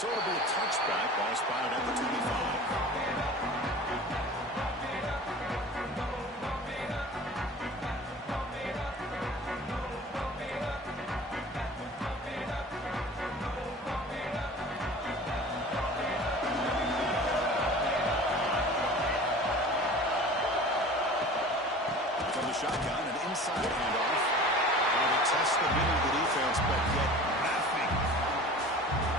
So it'll be a touchback. Ball spotted at the 25. From the shotgun, an inside handoff. Trying to test the middle of the defense, but yet nothing.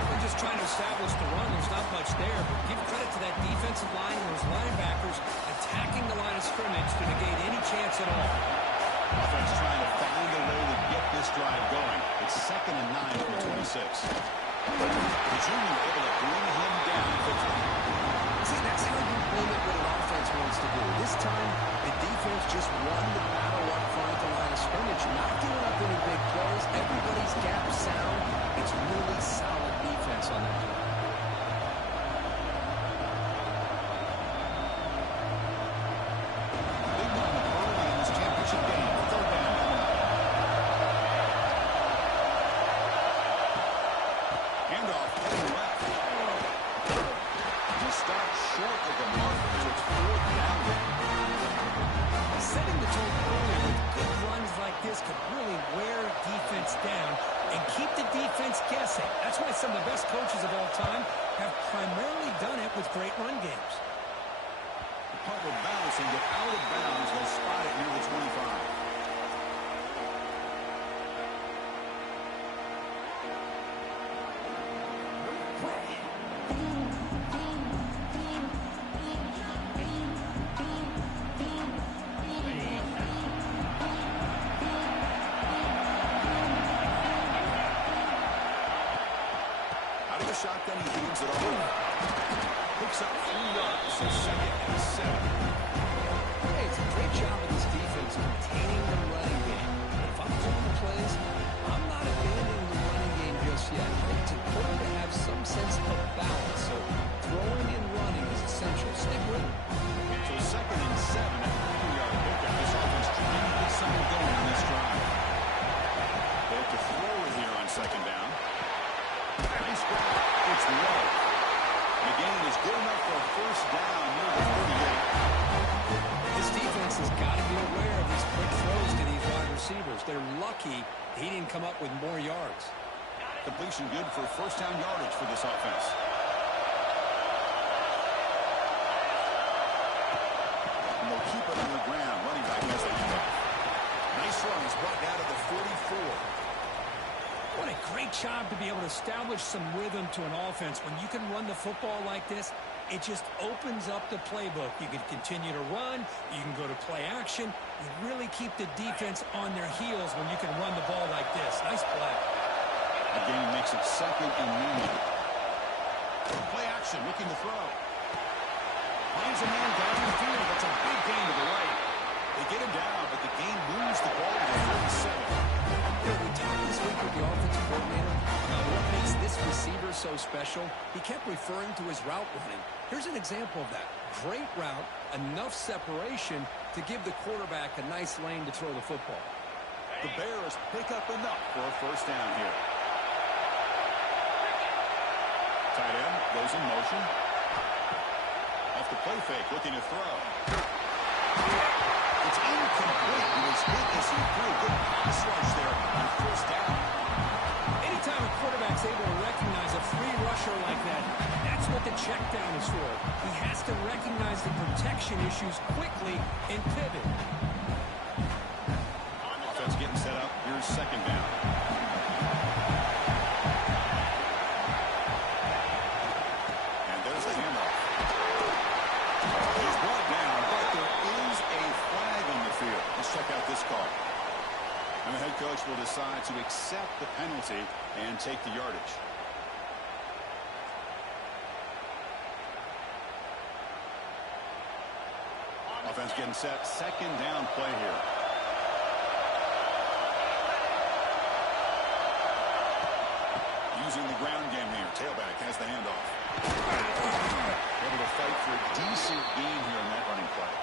They're just trying to establish the run. There's not much there, but give credit to that defensive line and those linebackers attacking the line of scrimmage to negate any chance at all. Offense trying to find a way to get this drive going. It's 2nd and 9 from the 26. The junior able to bring him down quickly. See, that's how you limit what an offense wants to do. This time, the defense just won the battle up front at the line of scrimmage, not giving up any big plays. Everybody's gap sound. It's really solid defense on that play. Big moment early in this championship game. 3rd down. Handoff heading left. He stopped short of the mark, so it's 4th down. Setting the tone early with good runs like this could really wear defense down and keep the defense guessing. That's why some of the best coaches of all time have primarily done it with great run games. The punt will bounce and get out of bounds. They'll spot it near the 25. Shotgun, he hands it off. Picks up 3 yards, so 2nd and 7. Hey, it's a great job of this defense containing the running game. But if I'm calling the plays, I'm not abandoning the running game just yet. It's important to have some sense of balance, so throwing and running is essential. Stick with it. So 2nd and 7 at 9-yard pickup. This offense trying to get something going on this drive. They have to throw it here on 2nd down. Nice grab. It's low. The gain is good enough for a 1st down near the 38. This defense has got to be aware of these quick throws to these wide receivers. They're lucky he didn't come up with more yards. Completion good for 1st down yardage for this offense. And they'll keep it on the ground. Running back has the handoff. Nice run. He's brought down to the 44. What a great job to be able to establish some rhythm to an offense. When you can run the football like this, it just opens up the playbook. You can continue to run. You can go to play action. You really keep the defense on their heels when you can run the ball like this. Nice play. The game makes it 2nd and 9. Play action, looking to throw. Finds a man downfield. That's a big gain to the right. They get him down, but the game moves the ball to the 37. We talked this week with the offensive coordinator about what makes this receiver so special. He kept referring to his route running. Here's an example of that. Great route, enough separation to give the quarterback a nice lane to throw the football. The Bears pick up enough for a 1st down here. Tight end goes in motion. Off the play fake, looking to throw. It's incomplete. He was hit as he threw. Good pass rush there on 1st down. Anytime a quarterback's able to recognize a free rusher like that, that's what the check down is for. He has to recognize the protection issues quickly and pivot. Offense getting set up. Here's 2nd down. And there's the handoff. He's brought down, but there is a flag on the field. Let's check out this call. And the head coach will decide to accept the penalty and take the yardage. Offense getting set. 2nd down play here. Using the ground game here. Tailback has the handoff. Able to fight for a decent gain here in that running play.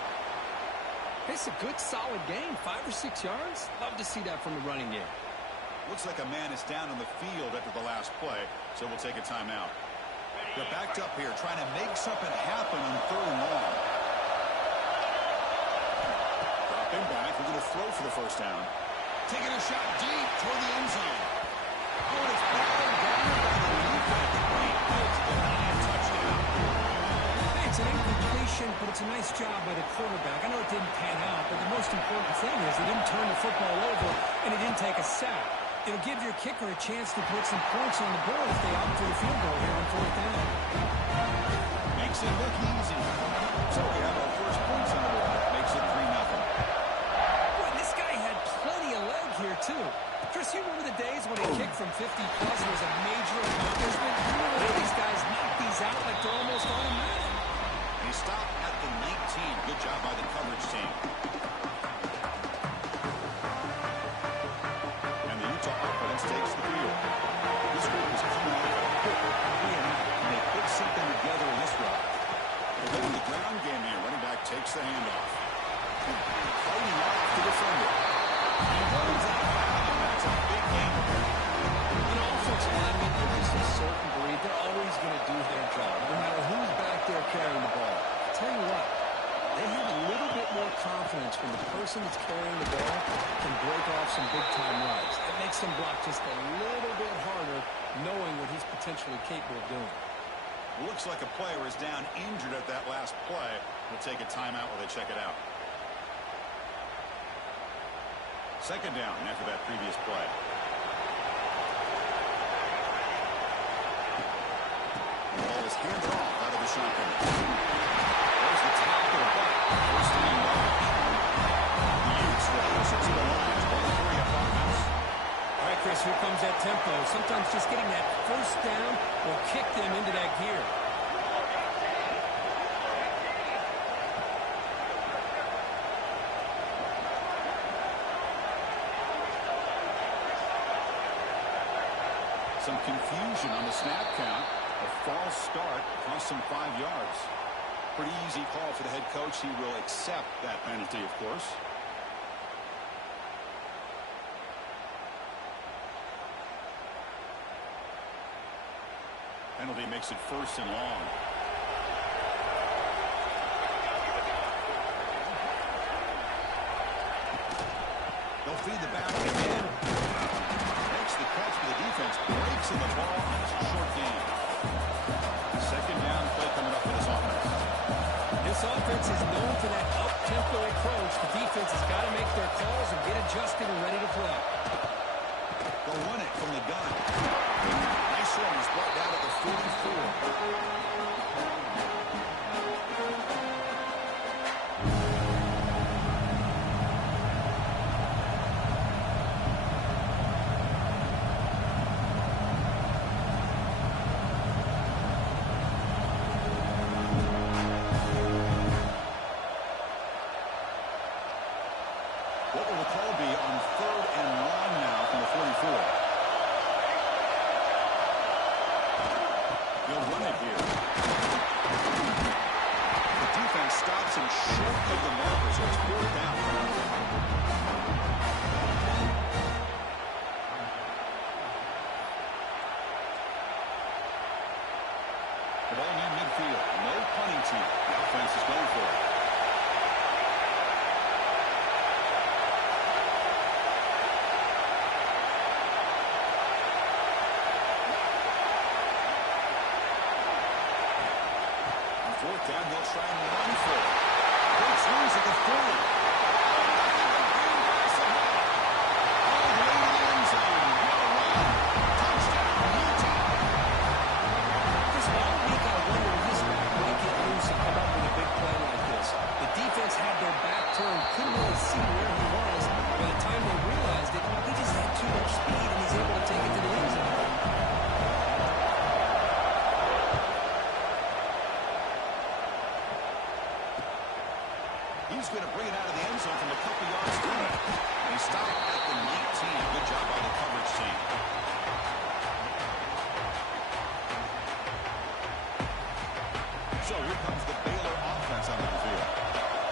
It's a good, solid game. 5 or 6 yards. Love to see that from the running game. Looks like a man is down on the field after the last play, so we'll take a timeout. They're backed up here, trying to make something happen on 3rd and long. Dropping back, we're going to throw for the first down. Taking a shot deep toward the end zone. Oh, and it's battled down by the defense. Great pitch, but not a touchdown. Hey, it's an incompletion, but it's a nice job by the quarterback. I know it didn't pan out, but the most important thing is he didn't turn the football over, and he didn't take a sack. It'll give your kicker a chance to put some points on the board if they opt for the field goal here on 4th down. Makes it look easy. So we have our first points on the board. Makes it 3-0. Boy, this guy had plenty of leg here, too. Chris, you remember the days when a kick from 50+ was a major accomplishment? These guys knock these out like they're almost automatic. He stopped at the 19. Good job by the coverage team. And the Utah offense takes the field. This group is coming off a quick 3-and-out, and they put something together in this drive. They're getting the ground game here. Running back takes the handoff. Fighting off the defender. He runs out. That's a big game. You know, offensive linemen are just a certain breed. They're always going to do their job, no matter who's back there carrying the ball. I'll tell you what, they have a little bit more confidence when the person that's carrying the ball can break off some big-time runs. It makes them block just a little bit harder, knowing what he's potentially capable of doing. Looks like a player is down injured at that last play. We'll take a timeout while they check it out. 2nd down after that previous play. The ball is handed off out of the shotgun. There's the tackle, but first down large. The Utes will push it to the lines. 1-3 up offense. All right, Chris, here comes that tempo. Sometimes just getting that first down will kick them into that gear. Some confusion on the snap count. A false start cost him 5 yards. Pretty easy call for the head coach. He will accept that penalty, of course. Penalty makes it 1st and long. They'll feed the back again. Makes the catch, but the defense breaks in the ball, and it's a short game. 2nd down play coming up for this offense. This offense is known for that up-tempo approach. The defense has got to make their calls and get adjusted and ready to play. They'll run it from the gun. Nice one. He's brought down at the 44. What will the call be on 3rd and long now from the 44? They'll run it here. The defense stops him short of the marker, so it's 4th down. The ball near midfield. No punting team. The offense is going for it. Down, they'll try and run for it. Big swings at the 40. All the way to the end zone. What a run. Touchdown, Utah. This all week I wondered if this guy might get loose and come up with a big play like this. The defense had their back turned, couldn't really see where he was. By the time they realized it, he just had too much speed, and he's able to take it to the end zone. He's going to bring it out of the end zone from a couple yards down. He stopped at the 19. Good job by the coverage team. So here comes the Baylor offense on the field.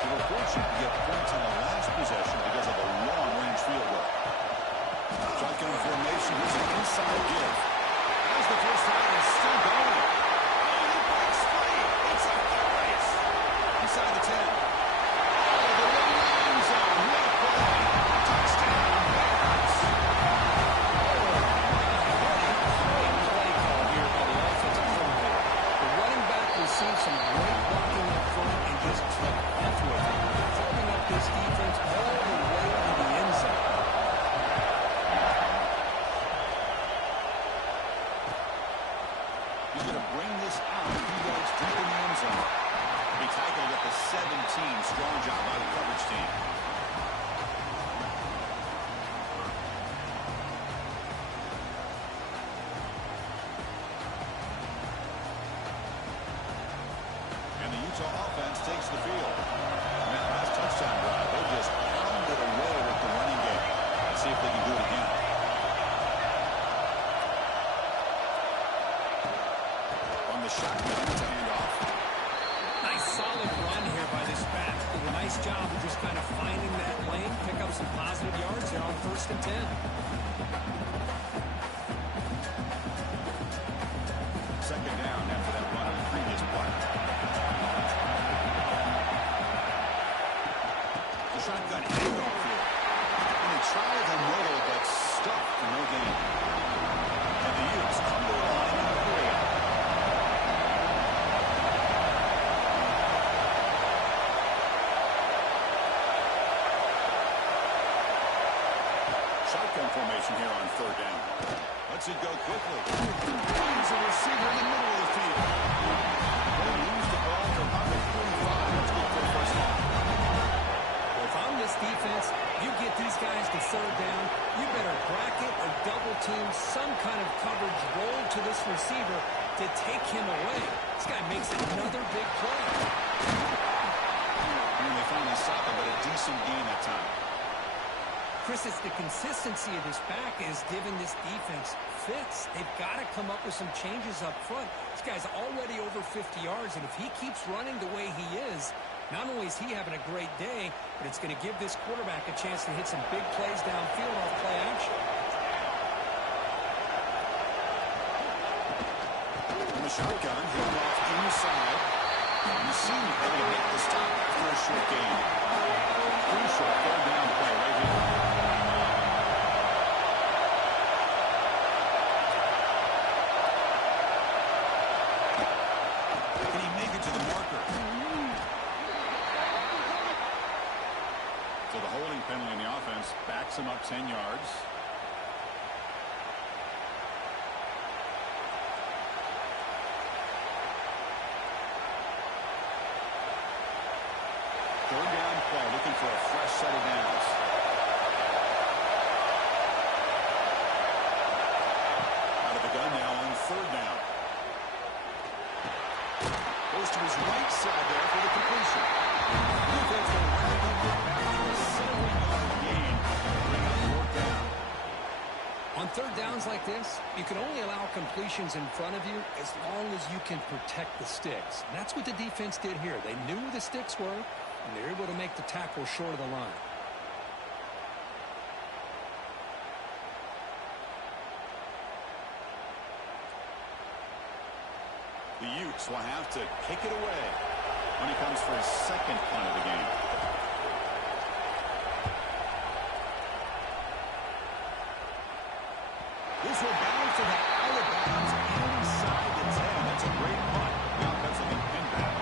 They were fortunate to get points on the last possession because of a long-range field goal. Shotgun formation. Here's an inside give. As the first down is still going. He's going to bring this out a few yards deep in the end zone. He tackled at the 17. Strong job by the coverage team. And the Utah offense takes the field. And that last touchdown drive, they just pounded away with the running game. Let's see if they can do it again. On the shotgun, it's a handoff. Nice solid run here by this back. Did a nice job of just kind of finding that lane, pick up some positive yards there on 1st and 10. Second down after that run on the previous play. The shotgun handoff here. And they tried the middle, but stuck for no gain. And the Utes come to the line in the 3. Shotgun formation here on 3rd down. Lets it go quickly. Finds a receiver in the middle of the field. They lose the ball to about the 45. Let's go for the first down. If I'm this defense, you get these guys to 3rd down, you better bracket or double team some kind of coverage roll to this receiver to take him away. This guy makes another big play. And they finally stop him, but a decent gain that time. Chris, it's the consistency of this back is giving this defense fits. They've got to come up with some changes up front. This guy's already over 50 yards, and if he keeps running the way he is, not only is he having a great day, but it's going to give this quarterback a chance to hit some big plays downfield off play action. In the shotgun, he'll off inside. You see him able to make the stop after a short gain. Crucial 3rd down play right here. Can he make it to the marker? So the holding penalty in the offense backs him up 10 yards. Third down play, looking for a fresh set of downs. Out of the gun now on 3rd down. Goes to his right side there for the completion. Defense will rapidly get back to a 7-yard gain. Bring up 4th down. On 3rd downs like this, you can only allow completions in front of you as long as you can protect the sticks. And that's what the defense did here. They knew where the sticks were, and they were able to make the tackle short of the line. The Utes will have to kick it away when he comes for his 2nd punt of the game. This will bounce to the out of bounds inside the 10. That's a great punt. Now that's like an pin back.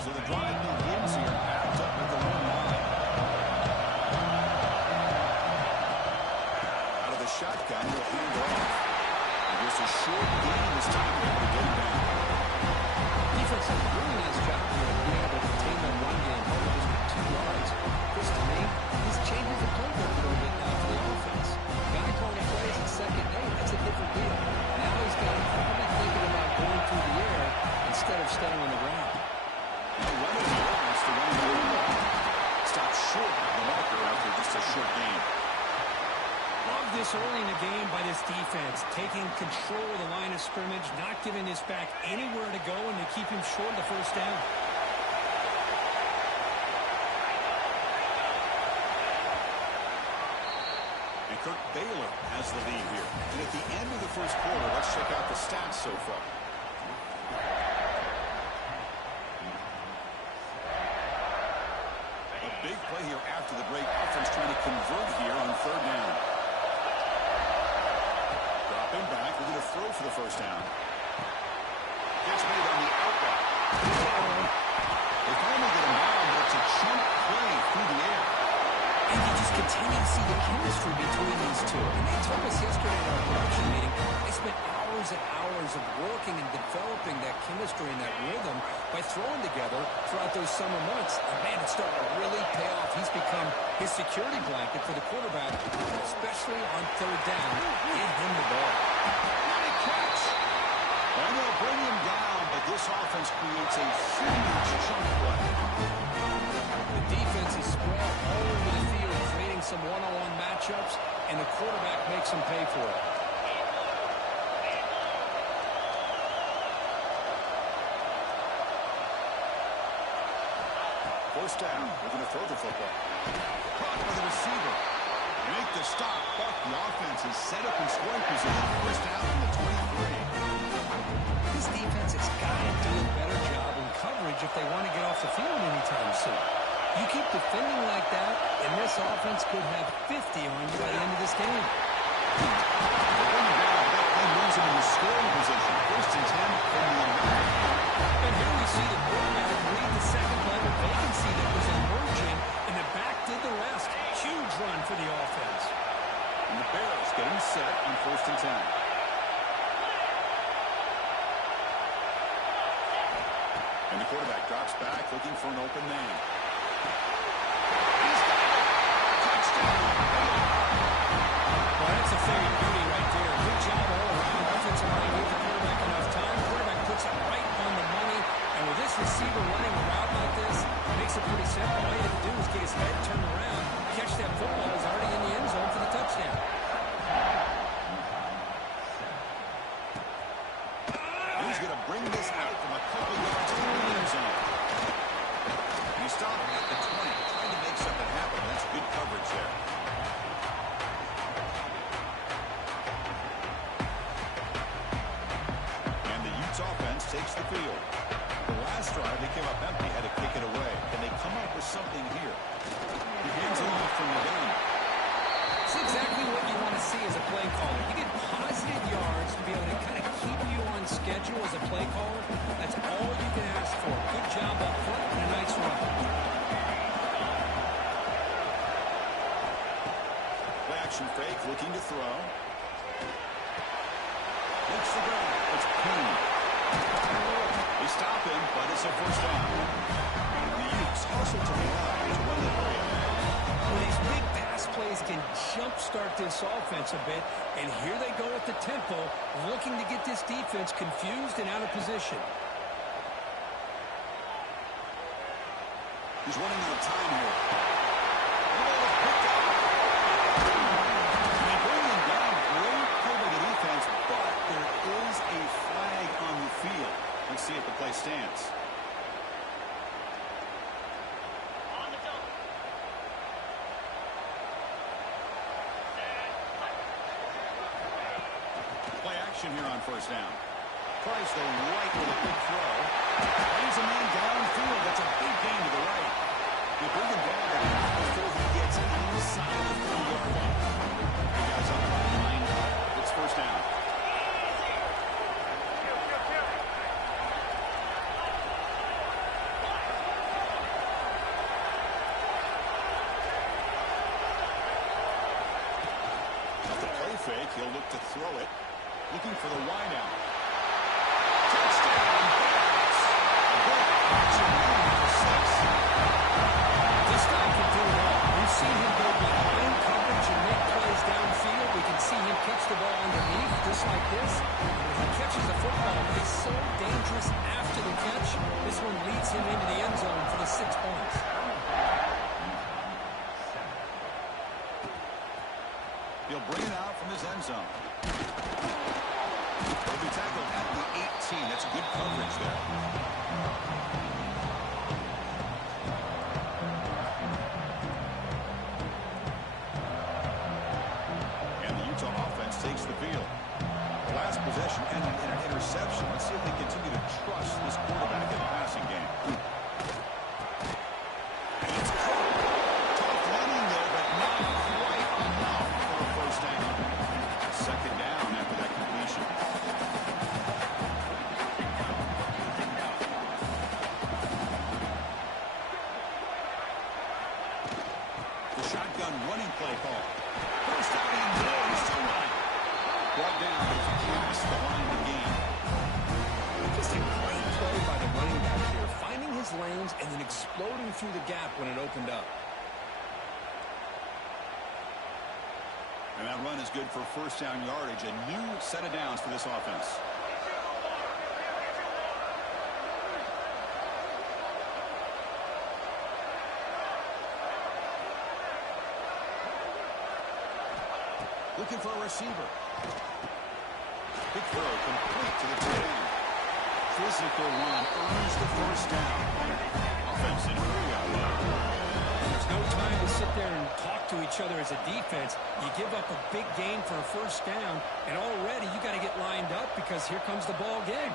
So the drive begins here, backed up at the 1 line. Out of the shotgun, he'll hand off. And just a short gain this time to get him down. Defense has a really nice job here of being able to contain the run game, hold just for 2 yards. Chris, to me, this changes the playbook a little bit now for the offense. Guy calling plays at 2nd, hey, that's a different deal. Now he's got to probably thinking about going through the air instead of staying on the ground. No running here. That's the running game. Stop short of the marker after just a short gain. Love this early in the game by this defense, taking control of the line of scrimmage, not giving this back anywhere to go, and to keep him short of the 1st down. And Kirk Baylor has the lead here. And at the end of the 1st quarter, let's check out the stats so far. A big play here after the break. Offense trying to convert here on 3rd down. Dropping back, we're going to throw for the 1st down. Catch made on the outlet. They finally get him down, but it's a continue to see the chemistry between these two. And they told us yesterday in our production meeting, they spent hours and hours of working and developing that chemistry and that rhythm by throwing together throughout those summer months. And man, it's starting to really pay off. He's become his security blanket for the quarterback, especially on third down. Give him the ball. What a catch! And they'll bring him down, but this offense creates a huge chunk play. The defense is spread all over the field, creating some one-on-one matchups, and the quarterback makes them pay for it. First down, they're going to throw the football. Caught by the receiver. Make the stop, but the offense is set up in scoring position. First down from the 23. This defense has got to do a better job in coverage if they want to get off the field anytime soon. You keep defending like that, and this offense could have 50 on you by the end of this game. They lose him in the scoring position. First and 10 from the 11. And here we see the quarterback lead the second level vacancy that was emerging, and the back did the rest. Huge run for the offense. And the Bears getting set on first and 10. And the quarterback drops back looking for an open man. He's got it. Touchdown. Well, that's a fairy beauty right there. Good job all around. Offensive line gave the quarterback enough time. Quarterback puts it right on the money. And with this receiver running a route like this, it makes it pretty simple. All you have to do is get his head turned around, catch that football. He's already in the end zone for the touchdown. He's going to bring this out from a couple yards to the end zone. He stopped at the 20, trying to make something happen. That's good coverage there. And the Utes offense takes the field. The last drive, they came up empty, had to kick it away. Can they come up with something here? He hands it off from the gun. It's exactly what you want to see as a play caller. You get positive yards to be able to kind of keep you on schedule as a play caller. That's all you can ask for. Good job up front and a nice run. Play action fake, looking to throw. Looks the gun. It's clean. They stop him, but it's a first down. The Utes hustle to the line to run the play. Well, these big pass plays can jumpstart this offense a bit, and here they go at the tempo, looking to get this defense confused and out of position. He's running out of time here. The ball is picked up. They bring him down. Great play by the defense, but there is a flag on the field. Let's see if the play stands. Play action here on first down. Price the right with a big throw. Brings a man downfield. That's a big gain to the right. They bring him down before he gets inside the 30-yard line. The guys up by 9. It's first down. Off the play fake, he'll look to throw it. Looking for the wide out. Touchdown, Bears. This guy can do it all. We've seen him go behind coverage and make plays downfield. We can see him catch the ball underneath, just like this. When he catches the football, he's so dangerous after the catch. This one leads him into the end zone for the 6 points. He'll bring it out from his end zone. He'll be tackled at the 18. That's good coverage there. And the Utah offense takes the field. The last possession ended in an interception. Let's see if they continue to trust this quarterback in the passing game. It's caught. Tough running there, but not quite enough for a first down. Second down after that completion. The shotgun running play call. First out and goal. He's still running. Brought down past the line of the game. Just a great play by the running back here, finding his lanes and then exploding through the gap when it opened up. And that run is good for first down yardage. A new set of downs for this offense. Looking for a receiver. Big throw complete to the tight end. Physical run earns the first down. Offense in There's no time to sit there and talk to each other as a defense. You give up a big gain for a first down, and already you got to get lined up because here comes the ball game.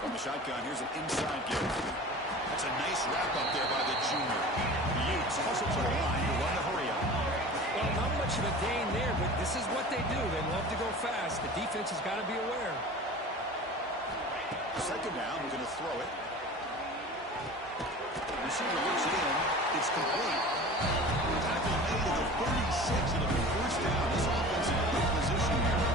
From the shotgun, here's an inside give. That's a nice wrap up there by the junior. The Utes hustle to the line to run the hurry up. Well, not much of a gain there, but this is what they do. They love to go fast. The defense has got to be aware. Second down, we're going to throw it. Receiver looks in. It's complete. Tackle made to the 36. It'll be first down. This offense in good position here.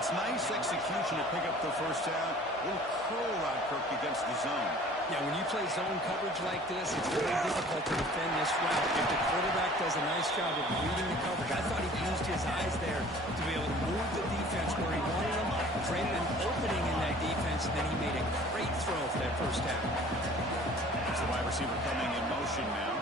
It's nice execution to pick up the first down. A little curl route, Kirk, against the zone. Yeah, when you play zone coverage like this, it's very difficult to defend this route. If the quarterback does a nice job of reading the coverage, I thought he used his eyes there to be able to move the defense where he wanted them, created an opening in that defense, and then he made a great throw for that first down. There's the wide receiver coming in motion now.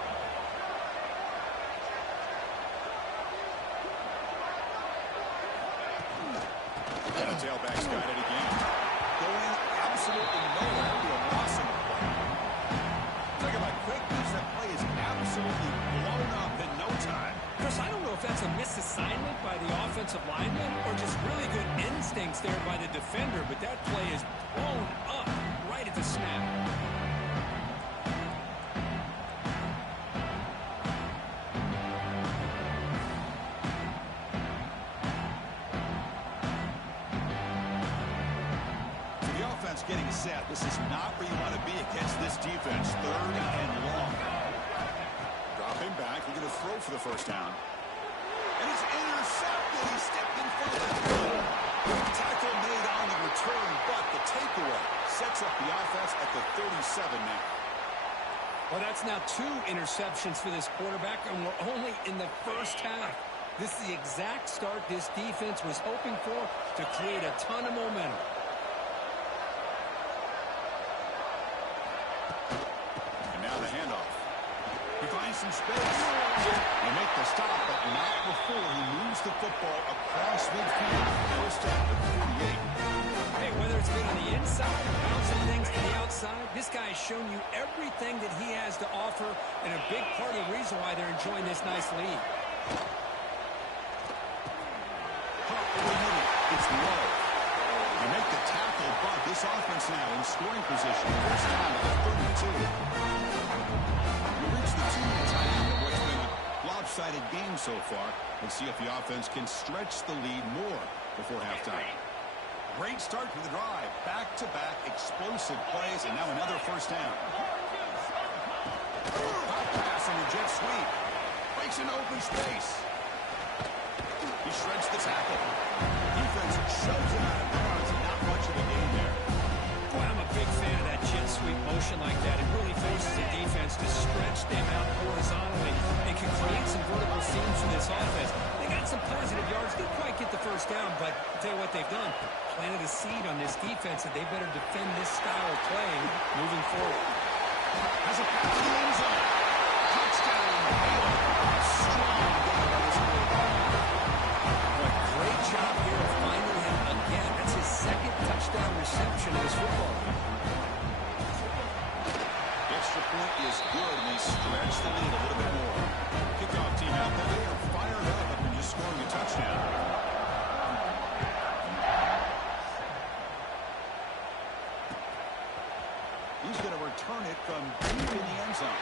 And the tailback's got it again. Going absolutely nowhere to a loss of play. Talk about quickness. That play is absolutely blown up in no time. Chris, I don't know if that's a misassignment by the offensive lineman or just really good instincts there by the defender, but that play is blown up right at the snap. Getting set. This is not where you want to be against this defense. Third and long. Dropping back. He's going to throw for the first down. And he's intercepted. He stepped in front of the play. Tackle made on the return, but the takeaway sets up the offense at the 37 now. Well, that's now 2 interceptions for this quarterback, and we're only in the first half. This is the exact start this defense was hoping for to create a ton of momentum. Some space. They make the stop, but not before he moves the football across midfield. First down at 48. Hey, whether it's been on the inside or bouncing things to the outside, this guy has shown you everything that he has to offer, and a big part of the reason why they're enjoying this nice lead. It's low. They make the tackle, but this offense now in scoring position. First down at 32. The 2-minute time of what's been a lopsided game so far. Let's see if the offense can stretch the lead more before halftime. Great start to the drive. Back-to-back explosive plays, and now another first down. Hot pass on the jet sweep. Breaks into open space. He shreds the tackle. Defense shoves it out of bounds, and not much of a gain there. Boy, I'm a big fan of that jet sweep motion like that. It really forces the defense to stretch them out horizontally and can create some vertical seams for this offense. They got some positive yards. Didn't quite get the first down, but I'll tell you what they've done. Planted a seed on this defense that they better defend this style of play moving forward. Has a pass to the end zone. Touchdown, Baylor. Strong game by this quarterback. What great job here of finding him again. That's his second touchdown reception in his football game. Extra point is good, and they stretch the lead a little bit more. Kickoff team out there. They are fired up after just scoring a touchdown. He's going to return it from deep in the end zone.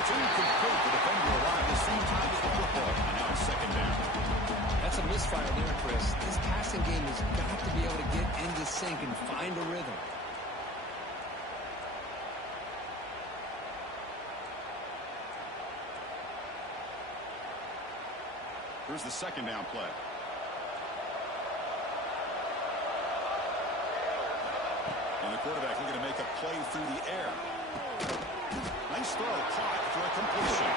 It's incomplete. The defender arrived the same time as the football. And now it's second down. That's a misfire there, Chris. This passing game has got to be able to get into sync and find a rhythm. Here's the second down play. And the quarterback looking to make a play through the air. Nice throw, caught for a completion.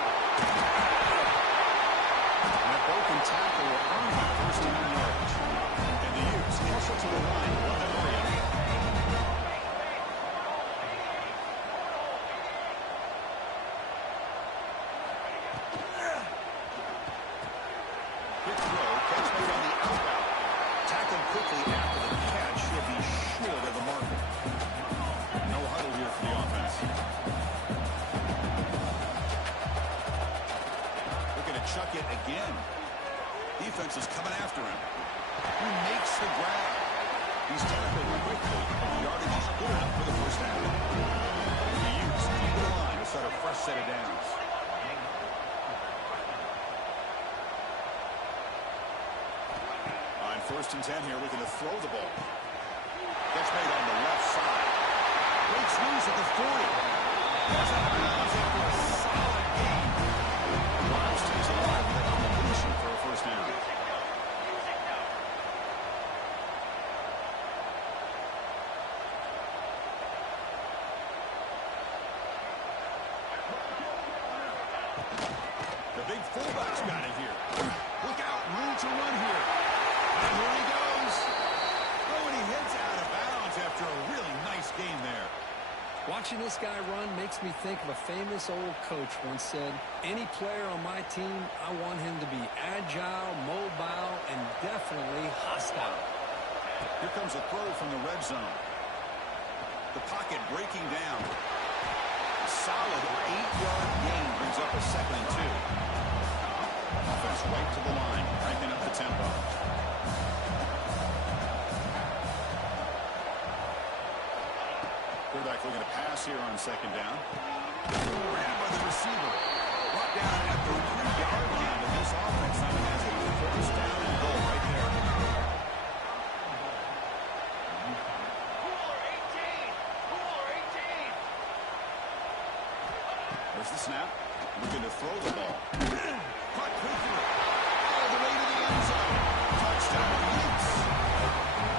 And a broken tackle will earn him first down yardage. And the Utes marshal to the line, 1-3. Quick throw, catch made on the outbound. Tackled quickly after the catch. He'll be short of the marker. No huddle here for the offense. Looking to chuck it again. Defense is coming after him. He makes the grab. He's tackled quickly. The yardage is good enough for the first down. The Utes keep the line to start a fresh set of downs. On 1st and 10 here, looking to throw the ball. That's made on the left side. Breaks loose at the 40. That's out of bounds after a solid game. Browns stays alive with a completion for a first down. The big fullback's got it here. Look out, room to run here. And here he goes. Oh, and he heads out of bounds after a really nice game there. Watching this guy run makes me think of a famous old coach once said, any player on my team, I want him to be agile, mobile, and definitely hostile. Here comes a throw from the red zone. The pocket breaking down. A solid 8-yard gain brings up a 2nd and 2. Offense right to the line, cranking up the tempo. Quarterback looking to pass here on 2nd down. Ran by the receiver. Brought down at the 3-yard line, but this offense now has a first down and goal right there. There's the snap. Looking to throw the ball. Caught quickly. All the way to the end zone. Touchdown, Utes.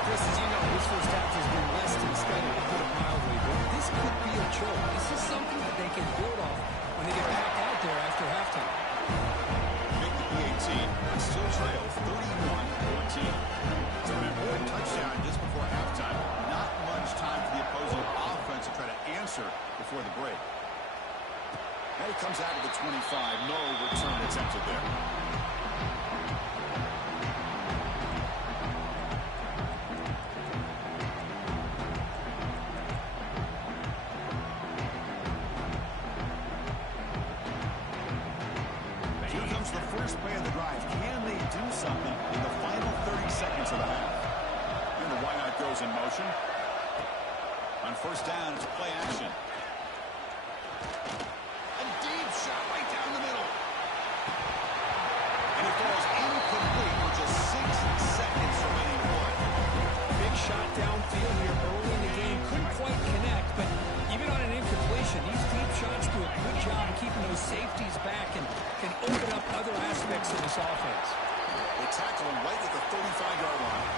Chris, as you know, this first half has been less than stellar, to put it mildly, but this could be a choke. This is something that they can build off when they get back out there after halftime. Make the PAT, but still trail 31-14. So an important touchdown just before halftime. Not much time for the opposing offense to try to answer before the break. Now he comes out of the 25. No return attempted there. Here comes the first play of the drive. Can they do something in the final 30 seconds of the half? And the wideout goes in motion. On 1st down, it's play action. Shot right down the middle. And it falls incomplete with just 6 seconds remaining to play. Big shot downfield here early in the game. Couldn't quite connect, but even on an incompletion, these deep shots do a good job of keeping those safeties back and can open up other aspects of this offense. They tackle him right at the 35-yard line.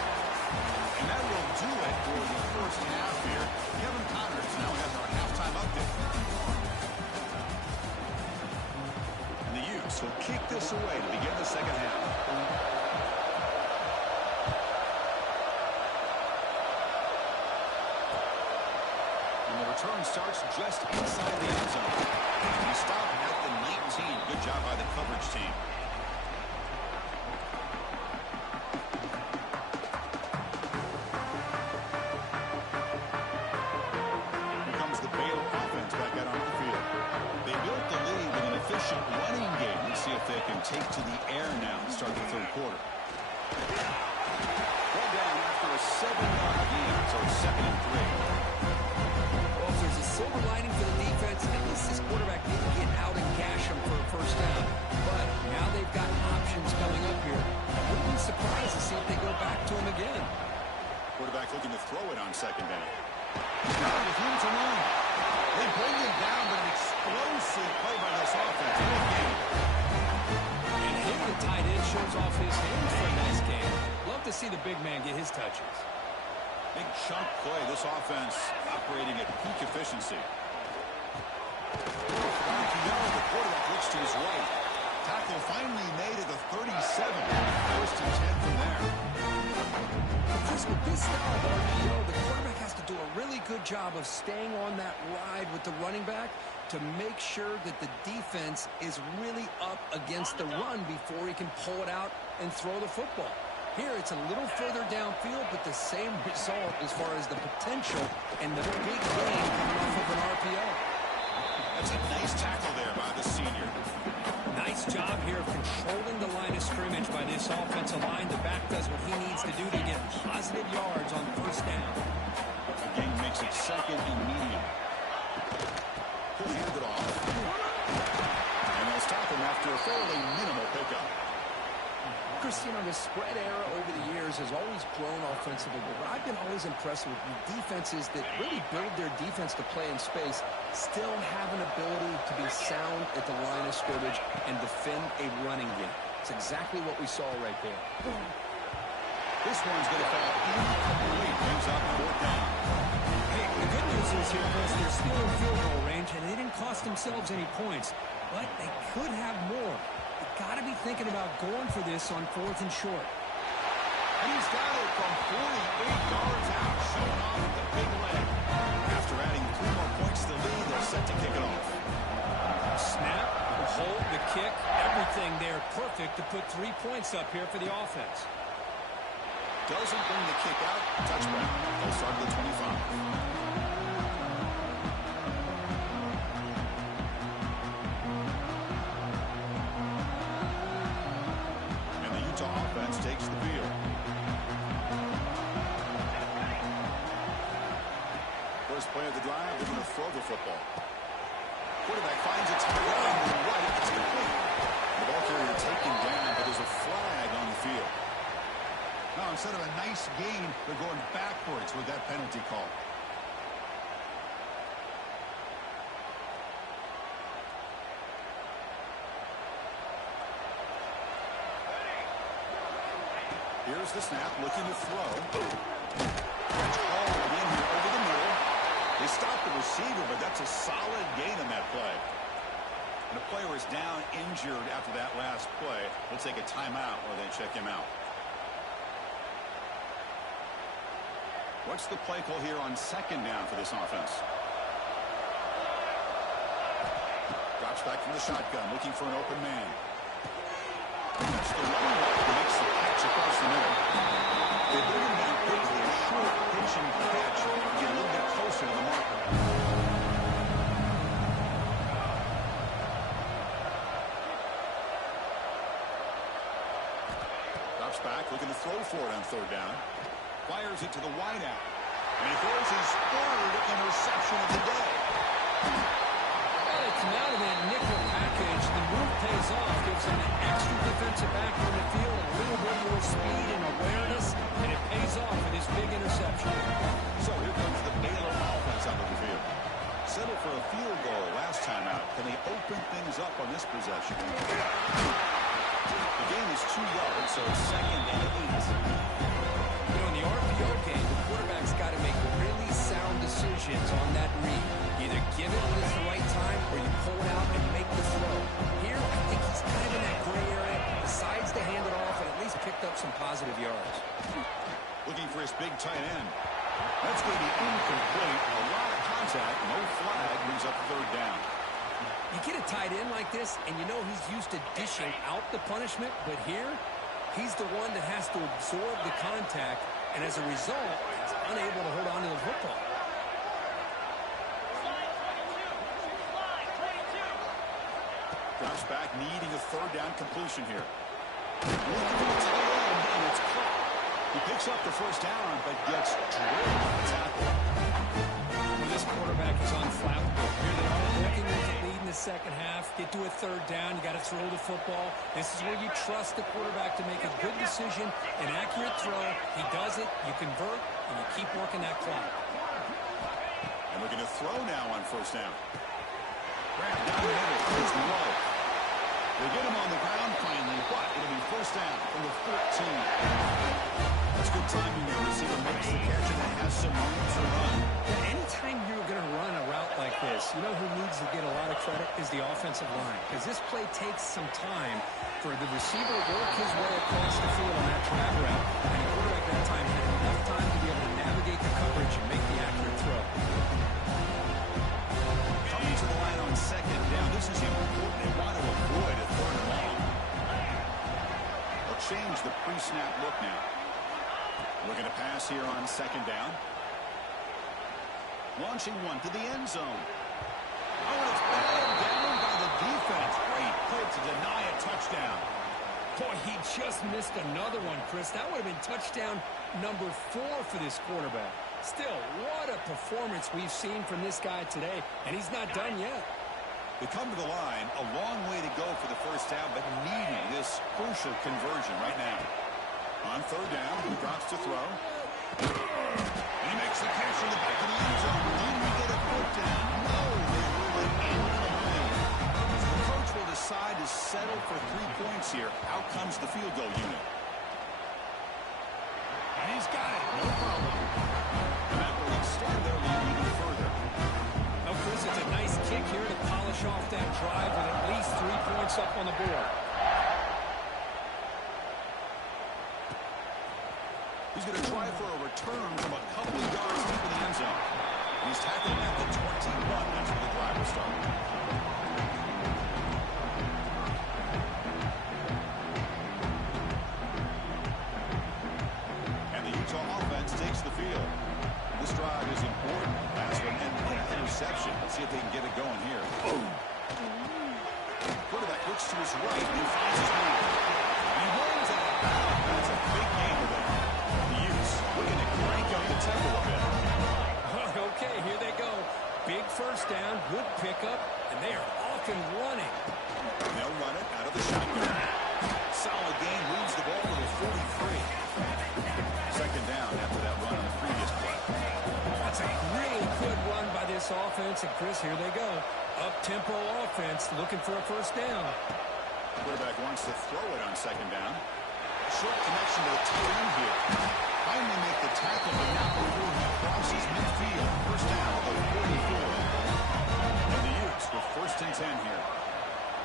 And that will do it for the first half here. Kevin Connors now has our halftime update. So kick this away to begin the second half. And the return starts just inside the end zone. He stopped at the 19. Good job by the coverage team. Here comes the Baylor offense back out onto the field. They built the lead with an efficient running game. Let's see if they can take to the air now to start the 3rd quarter. Well down after a 7-yard gain, so it's 2nd and 3. Well, if there's a silver lining for the defense, at least this quarterback didn't get out and see the big man get his touches. Big chunk play. This offense operating at peak efficiency. The quarterback looks to his right. Tackle finally made at the 37. First and 10 from there. Because with this style of RPO, the quarterback has to do a really good job of staying on that ride with the running back to make sure that the defense is really up against the run before he can pull it out and throw the football. Here, it's a little further downfield, but the same result as far as the potential and the big gain coming off of an RPO. That's a nice tackle there by the senior. Nice job here of controlling the line of scrimmage by this offensive line. The back does what he needs to do to get positive yards on first down. Again, makes it second and medium. He'll hand it off. And they'll stop him after a fairly minimal pickup. Chris, you know, the spread era over the years has always grown offensively, but I've been always impressed with the defenses that really build their defense to play in space, still have an ability to be sound at the line of scrimmage and defend a running game. It's exactly what we saw right there. This one's going to fall incomplete. Brings up fourth down. Hey, the good news is here, Chris, they're still in field goal range, and they didn't cost themselves any points, but they could have more. Got to be thinking about going for this on fourth and short. And he's got it from 48 yards out, showing off with the big leg. After adding 3 more points to the lead, they're set to kick it off. Snap, the hold, the kick, everything there perfect to put 3 points up here for the offense. Doesn't bring the kick out. Touchback. They'll start at the 25. Takes the field. First play of the drive, they're going to throw the football. Quarterback finds its way on the right. It's complete. The ball carrier taken down, but there's a flag on the field. Now, instead of a nice gain, they're going backwards with that penalty call. Here's the snap, looking to throw. Catch hauled in here over the middle. They stopped the receiver, but that's a solid gain on that play. And the player is down injured after that last play. We'll take a timeout while they check him out. What's the play call here on second down for this offense? Drops back from the shotgun, looking for an open man. That's the running back who makes the catch across the middle. They bring him down quickly, a short pitch and catch, get a little bit closer to the marker. Drops back, looking to throw for it on third down. Fires it to the wideout. And he throws his third interception of the day. It's out of that nickel package. The move pays off, gives him an extra defensive back on the field, a little bit more speed and awareness, and it pays off with his big interception. So here comes the Baylor offense onto the field. Settled for a field goal last time out. Can they open things up on this possession? The game is 2 yards, so it's second and 8. You know, in the RPO game, the quarterback's got to make really sound decisions on that read. Either give it when it's the right time or you pull it out and make the throw. Here, I think he's kind of in that gray area, decides to hand it off and at least picked up some positive yards. Looking for his big tight end. That's going to be incomplete. A lot of contact, no flag, brings up third down. You get a tight end like this, and you know he's used to dishing out the punishment, but here, he's the one that has to absorb the contact, and as a result, he's unable to hold on to the football. Drops back, needing a third down completion here. Looking for the tight end, and it's caught. He picks up the first down, but gets drilled on the tackle. Well, this quarterback is unflappable. Here they are looking with the lead in the second half. Get to a third down. You got to throw the football. This is where you trust the quarterback to make a good decision, an accurate throw. He does it, you convert, and you keep working that clock. And looking to throw now on first down. Grab down the middle. It's low. They get him on the ground finally, but it'll be first down from the 14. That's good timing there. Receiver makes the catch and it has some room to run. Anytime you're going to run a route like this, you know who needs to get a lot of credit is the offensive line, because this play takes some time for the receiver to work his way across the field on that drag route, and the quarterback that time had enough time to be able to navigate the coverage and make the accurate throw. Coming to the line on second down. This is important. They want to avoid a third and long. They'll change the pre-snap look now. Looking to pass here on second down. Launching one to the end zone. Oh, and it's batted down by the defense. Great play to deny a touchdown. Boy, he just missed another one, Chris. That would have been touchdown number 4 for this quarterback. Still, what a performance we've seen from this guy today, and he's not done yet. They come to the line, a long way to go for the first down, but needing this crucial conversion right now. On third down, he drops to throw. He makes the catch in the back of the end zone. Didn't we get a foot down? No, they rule it incomplete. So the coach will decide to settle for 3 points here. Out comes the field goal unit. And he's got it. No problem. And that will extend their lead even further. Oh, Chris, it's a nice kick here to polish off that drive with at least 3 points up on the board. He's going to try for a return from a couple of yards deep in the end zone. He's tackling at the 21. That's where the drive will start. And the Utah offense takes the field. This drive is important. Last one and an interception. Let's see if they can get it going here. Quarterback looks to his right and finds his man. He runs out of bounds. That's a big game for them. Looking to crank up the tempo a bit. Okay, here they go. Big first down, good pickup, and they are off and running. They'll run it out of the shotgun. Solid gain, moves the ball to the 43. Second down after that run on the previous play. That's a really good run by this offense, and Chris, here they go. Up-tempo offense, looking for a first down. Quarterback wants to throw it on second down. Short connection to the tight end here. Finally make the tackle, but not before he crosses midfield. First down at the 44. And the Utes with first and 10 here.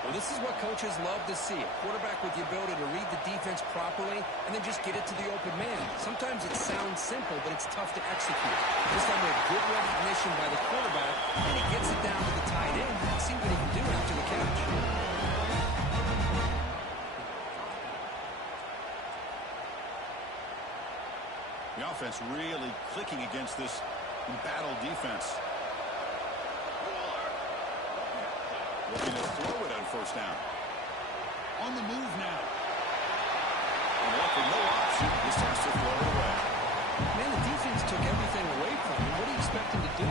Well, this is what coaches love to see. A quarterback with the ability to read the defense properly and then just get it to the open man. Sometimes it sounds simple, but it's tough to execute. This time with good recognition by the quarterback, and he gets it down to the tight end. Let's see what he can do after the catch. The offense really clicking against this embattled defense. Looking to throw it on first down. On the move now. And for no option, this has to throw it away. Man, the defense took everything away from him. What do you expect him to do?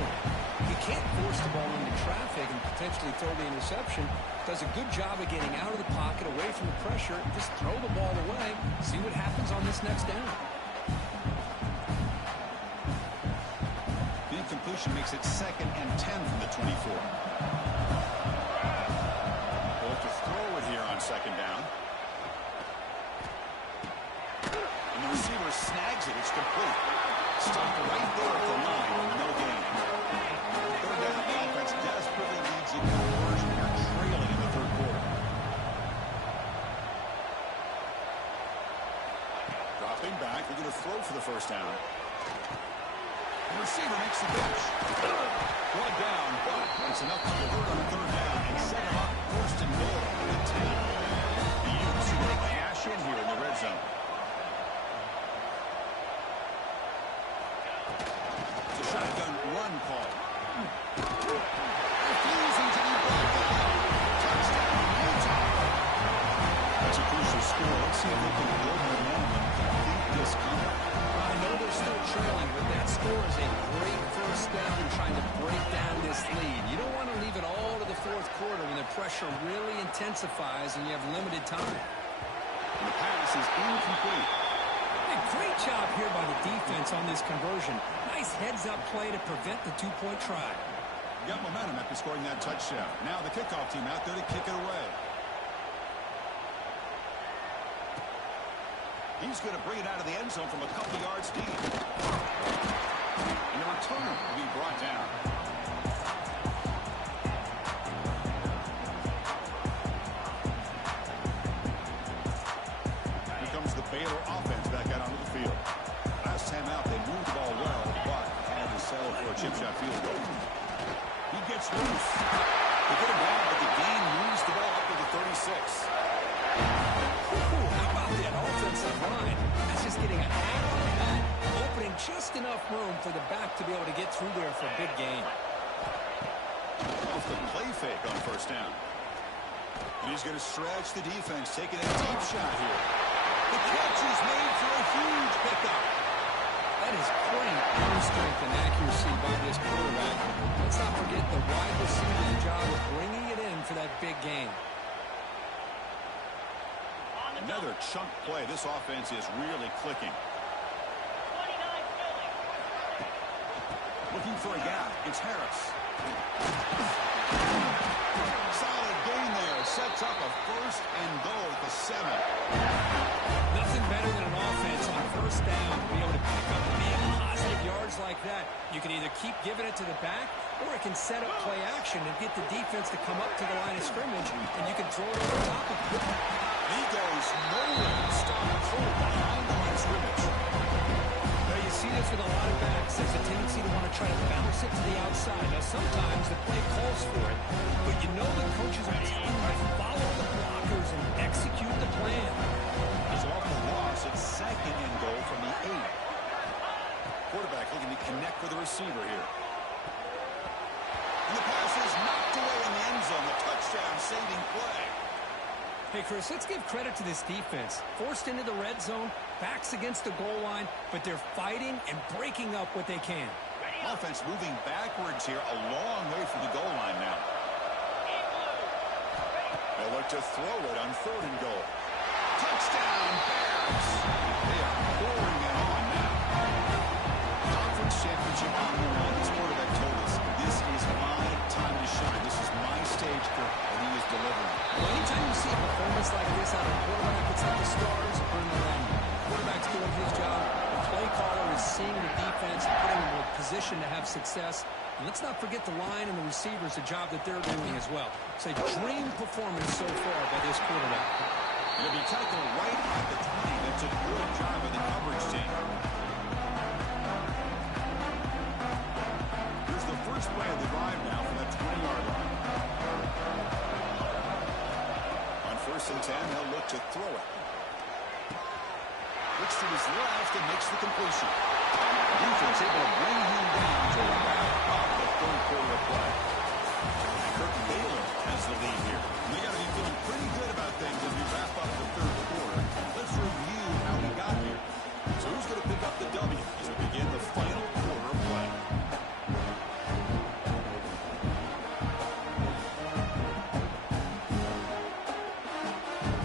He can't force the ball into traffic and potentially throw the interception. Does a good job of getting out of the pocket, away from the pressure, just throw the ball away, see what happens on this next down. The incompletion makes it 2nd and 10 from the 24. They'll have to throw it here on second down. And the receiver snags it. It's complete. Stopped right there at the line. No gain. Third down. The offense desperately needs a conversion here, trailing in the third quarter. Dropping back. They're going to throw for the first down. The receiver makes the catch. Brought down, but it's enough to convert on third down and set him up first and goal at the 10. The Utes are going to cash in here in the red zone. It's a shotgun run call. Refusing to be brought down. Touchdown, Utah. That's a crucial score. Let's see if they can build momentum and complete this comeback. I know they're still trailing, but that score is a great first down trying to break down this lead. You don't want to leave it all to the fourth quarter when the pressure really intensifies and you have limited time. And the pass is incomplete. A great job here by the defense on this conversion. Nice heads-up play to prevent the two-point try. Got momentum after scoring that touchdown. Now the kickoff team out there to kick it away. He's going to bring it out of the end zone from a couple yards deep. And the returner will be brought down. Here comes the Baylor offense back out onto the field. Last time out, they moved the ball well, but had to settle for a chip shot field goal. He gets loose. They get him down, but the gain moves the ball up to the 36. How about that offensive line? That's just getting a hang on that, opening just enough room for the back to be able to get through there for a big gain. Off the play fake on first down. And he's going to stretch the defense, taking a deep shot here. The catch is made for a huge pickup. That is great arm strength and accuracy by this quarterback. Let's not forget the wide receiver's job of bringing it in for that big gain. Another chunk play. This offense is really clicking. Looking for a gap. It's Harris. Solid gain there. Sets up a first and goal at the 7. Nothing better than an offense on first down to be able to pick up big positive yards like that. You can either keep giving it to the back, or it can set up play action and get the defense to come up to the line of scrimmage, and you can throw it over top of it. He goes nowhere to stop cold behind the line of scrimmage. Now you see this with a lot of backs. There's a tendency to want to try to bounce it to the outside. Now sometimes the play calls for it, but you know the coaches are telling you to follow the blockers and execute the plan. It's off the loss. It's second and goal from the 8. Quarterback looking to connect with the receiver here. And the pass is knocked away in the end zone. The touchdown saving play. Hey, Chris, let's give credit to this defense. Forced into the red zone, backs against the goal line, but they're fighting and breaking up what they can. Offense moving backwards here, a long way from the goal line now. They'll look to throw it on 3rd and goal. Touchdown, Bears! They are pouring it on now. Conference championship on the line. This quarterback told us, this is my time to shine. This is my stage, and he is delivering. Well, anytime you see a performance like this out of a quarterback, it's like the stars are in the lineman. The quarterback's doing his job. The play caller is seeing the defense and putting them in a position to have success. And let's not forget the line and the receivers, the job that they're doing as well. It's a dream performance so far by this quarterback. It'll be tackled right at the 20. That's a good job of the coverage team. Here's the first play of the drive now from that 20-yard line. On 1st and 10, they'll look to throw it. Looks to his left and makes the completion. Defense able to bring him down to wrap up the 3rd quarter of play. Baylor has the lead here. And they got to be feeling pretty good about things as we wrap up the 3rd quarter. Let's review how we got here. So who's going to pick up the W as we begin the final quarter of play?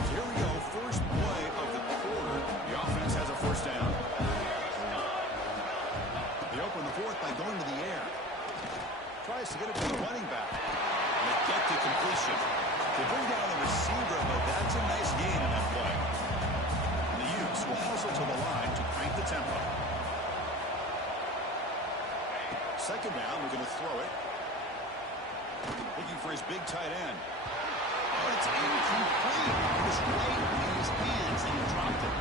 So here we go. First play of the quarter. The offense has a first down. They open the 4th by going to the air. Tries to get it to the running back. And they get to completion. They bring down the receiver, but that's a nice gain in that play. And the Utes will hustle to the line to crank the tempo. 2nd down, we're going to throw it. Looking for his big tight end. Oh, it's incomplete. It was right in his hands, and he dropped it.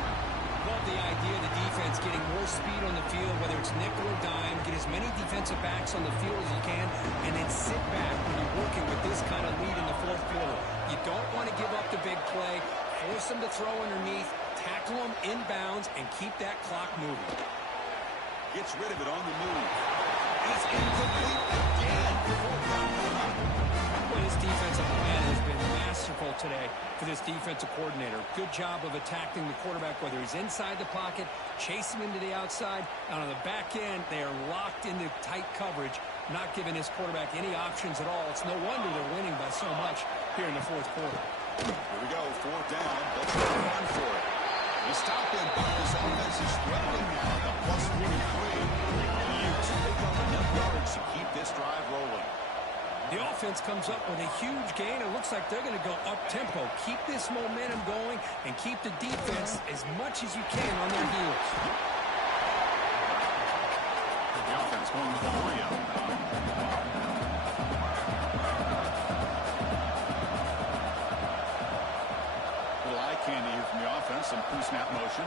Love the idea of the defense getting more speed on the field, whether it's nickel or dime, get as many defensive backs on the field as you can, and then sit back when you're working with this kind of lead in the 4th quarter. You don't want to give up the big play, force them to throw underneath, tackle them inbounds, and keep that clock moving. Gets rid of it on the move. And it's incomplete again. Boy, this defensive plan has been masterful today for this defensive coordinator. Good job of attacking the quarterback, whether he's inside the pocket, chasing him to the outside. And on the back end, they are locked into tight coverage, not giving this quarterback any options at all. It's no wonder they're winning by so much here in the 4th quarter. Here we go, 4th down. Let's run for it. They stop him, but this offense is threatening now at the +43. And the Utes pick up enough yards to keep this drive rolling. The offense comes up with a huge gain. It looks like they're going to go up-tempo. Keep this momentum going and keep the defense as much as you can on their heels. The offense going with the 3-0. Little eye candy here from the offense. Some pre-snap motion.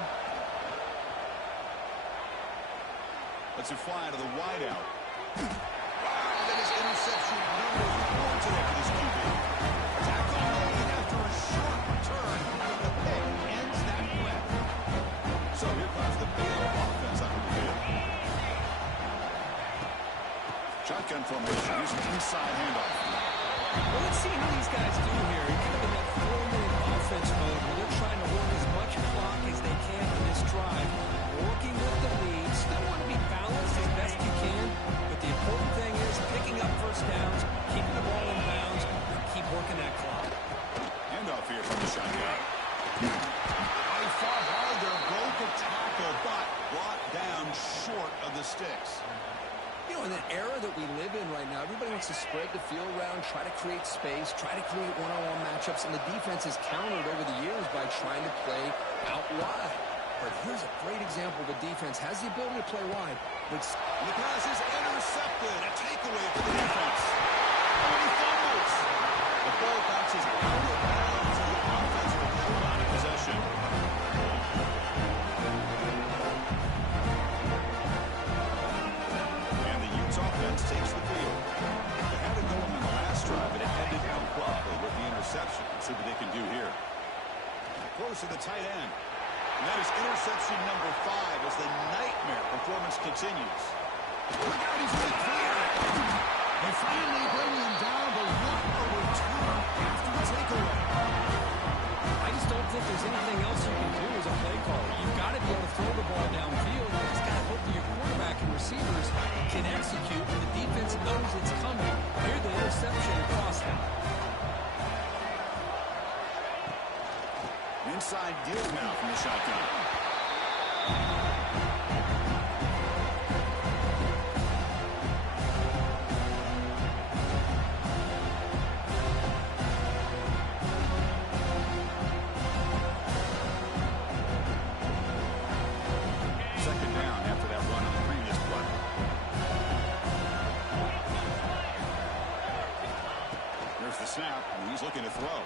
Lets it fly to the wideout. Wow, that is interception number 4 today for this QB. Tackle made after a short return. The pick ends that play. So here comes the Baylor offense out of the field. Shotgun formation using inside handoff. Well, let's see how these guys do here. You're kind of in that 4-minute offense mode where they're trying to work as much clock as they can on this drive. Working with the lead. Still want to be balanced as best you can. But the important thing is picking up first downs, keeping the ball in bounds, and keep working that clock. Handoff here from the shotgun. He fought hard there, broke a tackle, but brought down short of the sticks. You know, in the era that we live in right now, everybody wants to spread the field around, try to create space, try to create one-on-one matchups, and the defense has countered over the years by trying to play out wide. But here's a great example. The defense has the ability to play wide. But the pass is intercepted. A takeaway for the defense. And he fumbles. The ball bounces out of bounds, and the offense will hold on to possession. And the Utes offense takes the field. They had it going on the last drive, and it ended abruptly with the interception. Let's see what they can do here. Close to the tight end. And that is interception number 5 as the nightmare performance continues. Look out, he's really clear. They finally bring him down, but what a return after the takeaway. I just don't think there's anything else you can do as a play caller. You've got to be able to throw the ball downfield. You just got to hope that your quarterback and receivers can execute, and the defense knows it's coming. Here's the interception across them. Inside deal now from the shotgun. Second down after that run on the previous play. There's the snap, and he's looking to throw.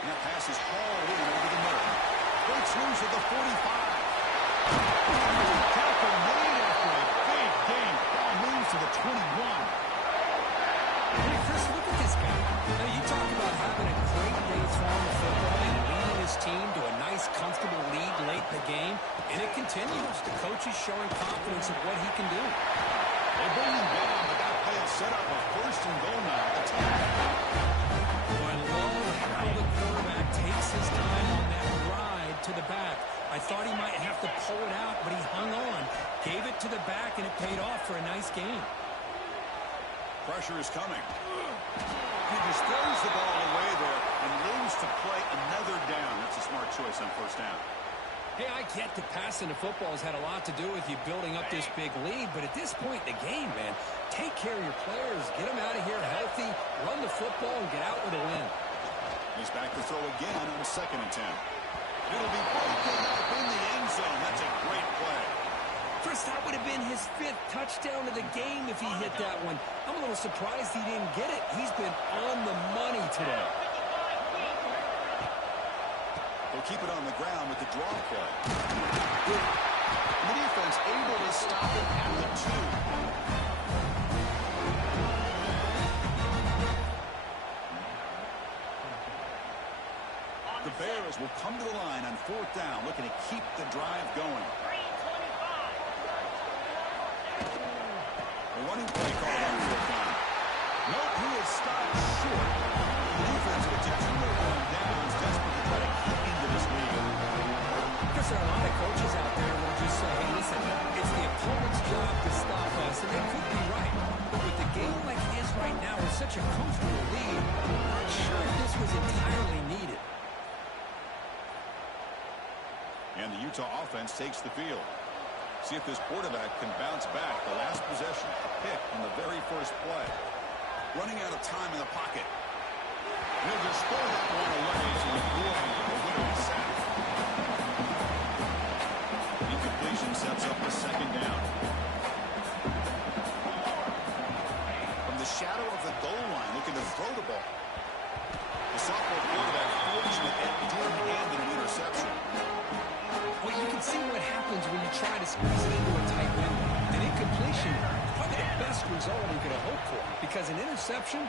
And that pass is hauled in over the middle. Breaks loose at the 45. Tackle made after a big gain. Ball moves to the 21. Hey, Chris, look at this guy. Now, you talk about having a great day throwing the football and leading his team to a nice, comfortable lead late in the game, and it continues. The coach is showing confidence of what he can do. They bring him down, but that play has set up a first and goal now at the 10. I love how the quarterback takes his time on that ride to the back. I thought he might have to pull it out, but he hung on, gave it to the back, and it paid off for a nice game. Pressure is coming. He just throws the ball away there and leaves to play another down. That's a smart choice on first down. Hey, I get that passing the football has had a lot to do with you building up this big lead, but at this point in the game, man, take care of your players. Get them out of here healthy, run the football, and get out with a win. He's back to throw again on second and 10. It'll be broken up in the end zone. That's a great play. Chris, that would have been his 5th touchdown of the game if he hit that one. I'm a little surprised he didn't get it. He's been on the money today. They'll keep it on the ground with the draw play. The defense able to stop it at the 2. The Bears will come to the line on 4th down, looking to keep the drive going. A running play call on 4th down. Nope, he is stopped short. The defense gets a 2 on downs, desperate to try to keep into this lead. Because there are a lot of coaches out there who will just say, hey, listen, it's the opponent's job to stop us, and they could be right. But with the game like it is right now with such a comfortable lead, I'm not sure if this was entirely needed. And the Utah offense takes the field. See if this quarterback can bounce back. The last possession, a pick on the very first play. running out of time in the pocket. He'll just throw that one away to avoid a winning sack. Incompletion sets up the second down. From the shadow of the goal line, looking to throw the ball. The sophomore quarterback fortunate and did end in an interception. Well, you can see what happens when you try to squeeze it into a tight window. An incompletion is probably the best result you could have hoped for, because an interception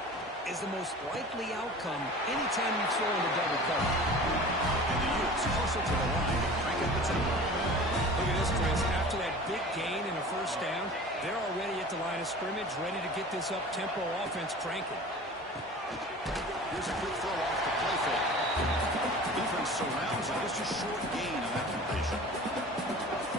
is the most likely outcome anytime you throw into double cover. And the Utes hustle to the line and crank up the tempo. Look at this, Chris. After that big gain and a first down, they're already at the line of scrimmage, ready to get this up-tempo offense cranking. Here's a quick throw off the play fake. Defense surrounds him. Just a short gain on that completion.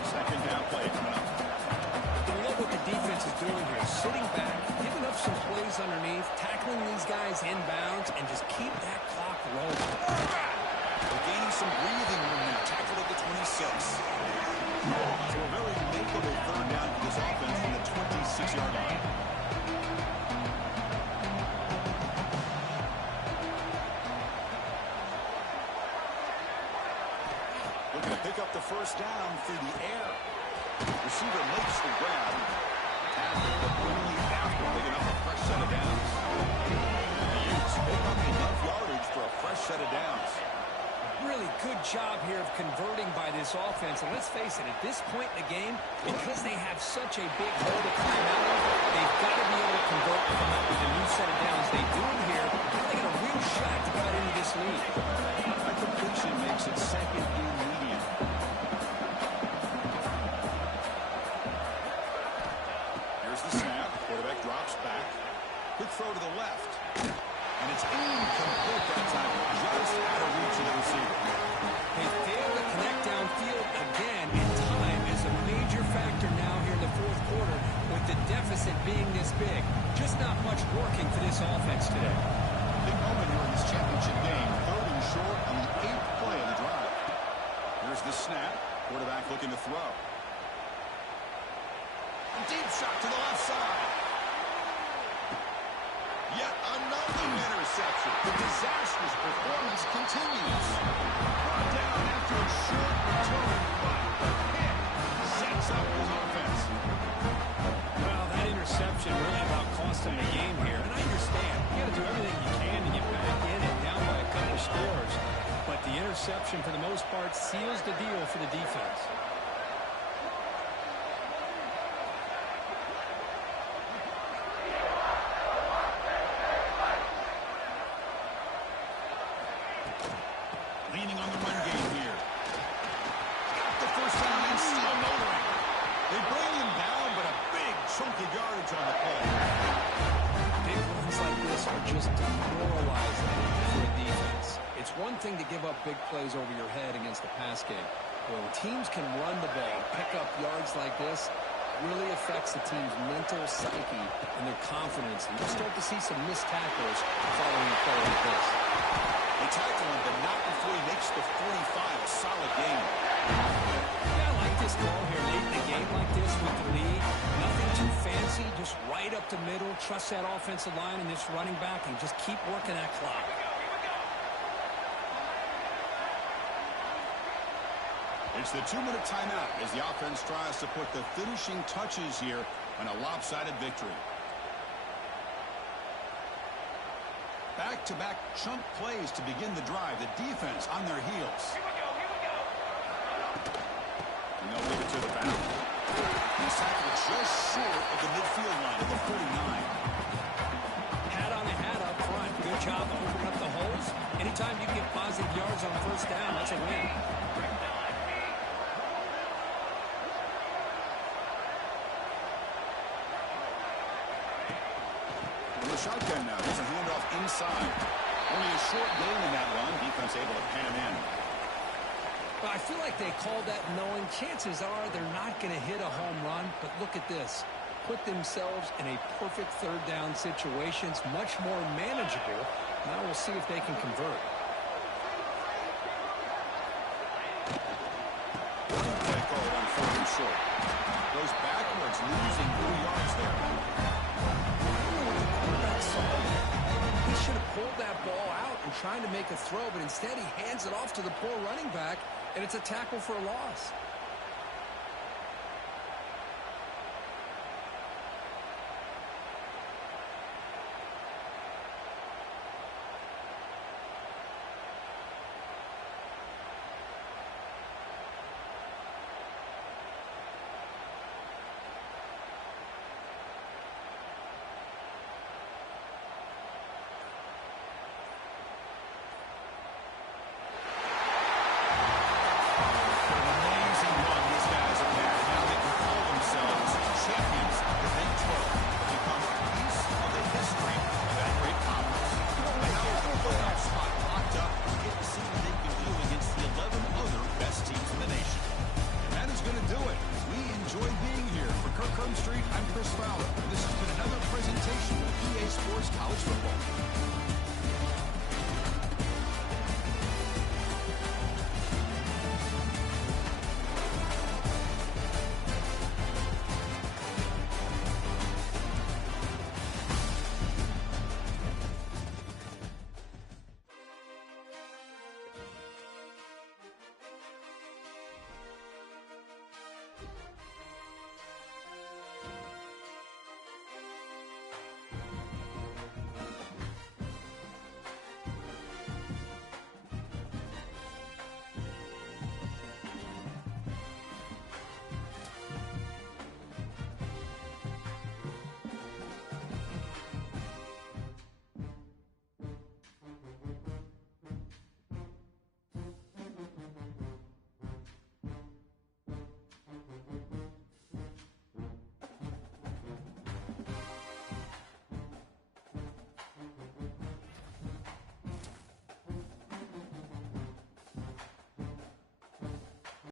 Second down play coming up. I love what the defense is doing here. Sitting back, giving up some plays underneath, tackling these guys inbounds, and just keep that clock rolling. They're gaining some breathing room now. Tackled at the 26. So a very makeable third down for this offense from the 26-yard line. Looking to pick up the first down through the air. Receiver makes the grab. Tackle, but only after picking up a fresh set of downs. The Utes pick up enough yardage for a fresh set of downs. Really good job here of converting by this offense. And let's face it, at this point in the game, because they have such a big hole to climb out of, they've got to be able to convert and come up with a new set of downs. They do it here. They got a real shot to cut into this lead. That completion makes it second and medium. Here's the snap. Quarterback drops back. Quick throw to the left. And it's incomplete that time. Just out of reach of the receiver. They fail to connect downfield again, and time is a major factor now here in the fourth quarter with the deficit being this big. Just not much working for this offense today. Big moment here in this championship game. Third and short on the 8th play of the drive. Here's the snap. Quarterback looking to throw. Deep shot to the left side. Yet another interception. The disastrous performance continues. Brought down after a short return, but the hit sets up his offense. Well, that interception really about cost them the game here. And I understand. You got to do everything you can to get back in and down by a couple scores. But the interception, for the most part, seals the deal for the defense. Leaning on the run game here. Got the first down and still motoring. They bring him down, but a big chunk of yardage on the play. Big runs like this are just demoralizing for a defense. It's one thing to give up big plays over your head against the pass game. When teams can run the ball and pick up yards like this, it really affects the team's mental psyche and their confidence. And you start to see some missed tackles following a play like this. They tackle him, but not before he makes the 45. A solid game. Yeah, I like this call here late in the game like this with the lead. Nothing too fancy, just right up the middle. Trust that offensive line and this running back and just keep working that clock. It's the 2-minute timeout as the offense tries to put the finishing touches here on a lopsided victory. Back-to-back chunk plays to begin the drive. The defense on their heels. And they'll leave it to the bound. He's tackled just short of the midfield line at the 49. Hat on a hat up front. Good job opening up the holes. Anytime you get positive yards on first down, that's a win. Shotgun now. There's a handoff inside. Only a short gain in that run. Defense able to pan him in. Well, I feel like they called that knowing chances are they're not going to hit a home run. But look at this. Put themselves in a perfect third down situation. It's much more manageable. Now we'll see if they can convert. Play call on 4th and short. Goes backwards, losing 3 yards there. saw there. He should have pulled that ball out and trying to make a throw, but instead he hands it off to the poor running back, and it's a tackle for a loss.